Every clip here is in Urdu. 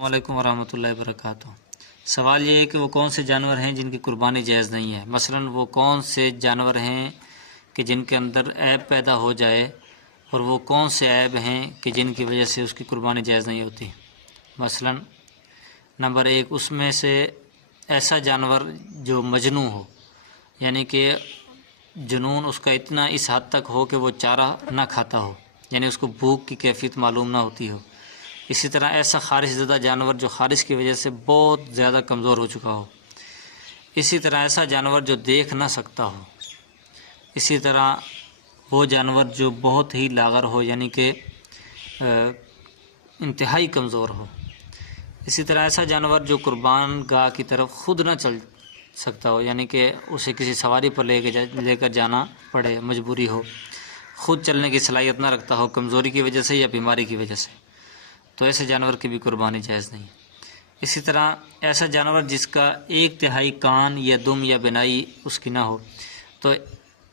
السلام علیکم ورحمۃ اللہ وبرکاتہ۔ سوال یہ ہے کہ وہ کون سے جانور ہیں جن کی قربانی جائز نہیں ہے؟ مثلا وہ کون سے جانور ہیں کہ جن کے اندر عیب پیدا ہو جائے، اور وہ کون سے عیب ہیں کہ جن کی وجہ سے اس کی قربانی جائز نہیں ہوتی۔ مثلا نمبر 1، اس میں سے ایسا جانور جو مجنون ہو، یعنی کہ جنون اس کا اتنا اس حد تک ہو کہ وہ چارہ نہ کھاتا ہو، یعنی اس کو بھوک کی کیفیت معلوم نہ ہوتی ہو۔ اسی طرح ایسا خارش زدہ جانور جو خارش کی وجہ سے بہت زیادہ کمزور ہو چکا ہو۔ اسی طرح ایسا جانور جو دیکھ نہ سکتا ہو۔ اسی طرح وہ جانور جو بہت ہی لاغر ہو، یعنی کہ انتہائی کمزور ہو۔ اسی طرح ایسا جانور جو قربان گاہ کی طرف خود نہ چل سکتا ہو، یعنی کہ اسے کسی سواری پر لے کر جانا پڑے، مجبوری ہو، خود چلنے کی صلاحیت نہ رکھتا ہو کمزوری کی وجہ سے یا بیماری کی وجہ سے، تو ایسے جانور کی بھی قربانی جائز نہیں۔ اسی طرح ایسا جانور جس کا 1/3 کان یا دم یا بینائی اس کی نہ ہو، تو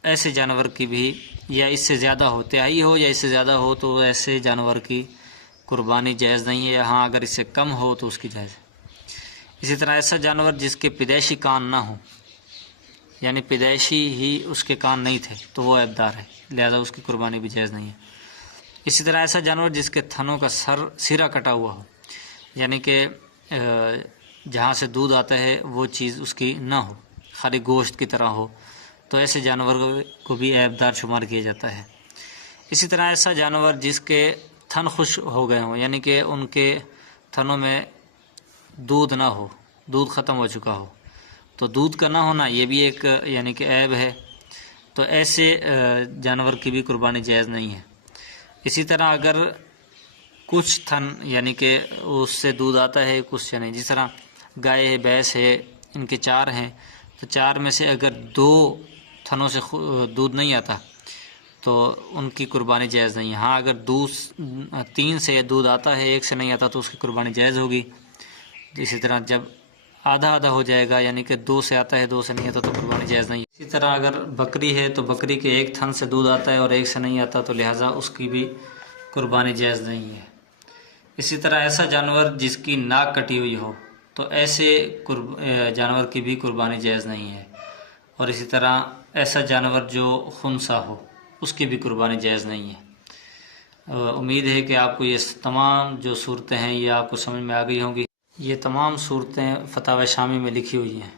ایسے جانور کی بھی، یا اس سے زیادہ ہو، تہائی ہو یا اس سے زیادہ ہو، تو ایسے جانور کی قربانی جائز نہیں ہے۔ ہاں اگر اس سے کم ہو تو اس کی جائز ہے۔ اسی طرح ایسا جانور جس کے پیدائشی کان نہ ہو، یعنی پیدائشی ہی اس کے کان نہیں تھے، تو وہ عیب دار ہے، لہذا اس کی قربانی بھی جائز نہیں ہے۔ اسی طرح ایسا جانور جس کے تھنوں کا سرا کٹا ہوا ہو، یعنی کہ جہاں سے دودھ آتا ہے وہ چیز اس کی نہ ہو، خالی گوشت کی طرح ہو، تو ایسے جانور کو بھی عیب دار شمار کیا جاتا ہے۔ اسی طرح ایسا جانور جس کے تھن خشک ہو گئے ہوں، یعنی کہ ان کے تھنوں میں دودھ نہ ہو، دودھ ختم ہو چکا ہو، تو دودھ کا نہ ہونا یہ بھی ایک یعنی کہ عیب ہے، تو ایسے جانور کی بھی قربانی جائز نہیں ہے۔ اسی طرح اگر کچھ تھن یعنی کہ اس سے دودھ آتا ہے، کچھ سے نہیں، جس طرح گائے ہے، بھینس ہے، ان کے 4 ہیں، تو 4 میں سے اگر 2 تھنوں سے دودھ نہیں آتا تو ان کی قربانی جائز نہیں ہے۔ ہاں اگر 3 سے دودھ آتا ہے، 1 سے نہیں آتا، تو اس کی قربانی جائز ہوگی۔ اسی طرح جب آدھا آدھا ہو جائے گا، یعنی کہ 2 سے آتا ہے، 2 سے نہیں آتا، تو قربانی جائز نہیں ہے۔ اسی طرح اگر بکری ہے تو بکری کے 1 تھن سے دودھ آتا ہے اور 1 سے نہیں آتا، تو لہٰذا اس کی بھی قربانی جائز نہیں ہے۔ اسی طرح ایسا جانور جس کی ناک کٹی ہوئی ہو، تو ایسے جانور کی بھی قربانی جائز نہیں ہے۔ اور اسی طرح ایسا جانور جو خنثی ہو، اس کی بھی قربانی جائز نہیں ہے۔ امید ہے کہ آپ کو یہ تمام جو صورتیں ہیں یہ آپ کو سمجھ میں آ گئی ہوں گی۔ یہ تمام صورتیں فتاوی شامی میں لکھی ہوئی ہیں۔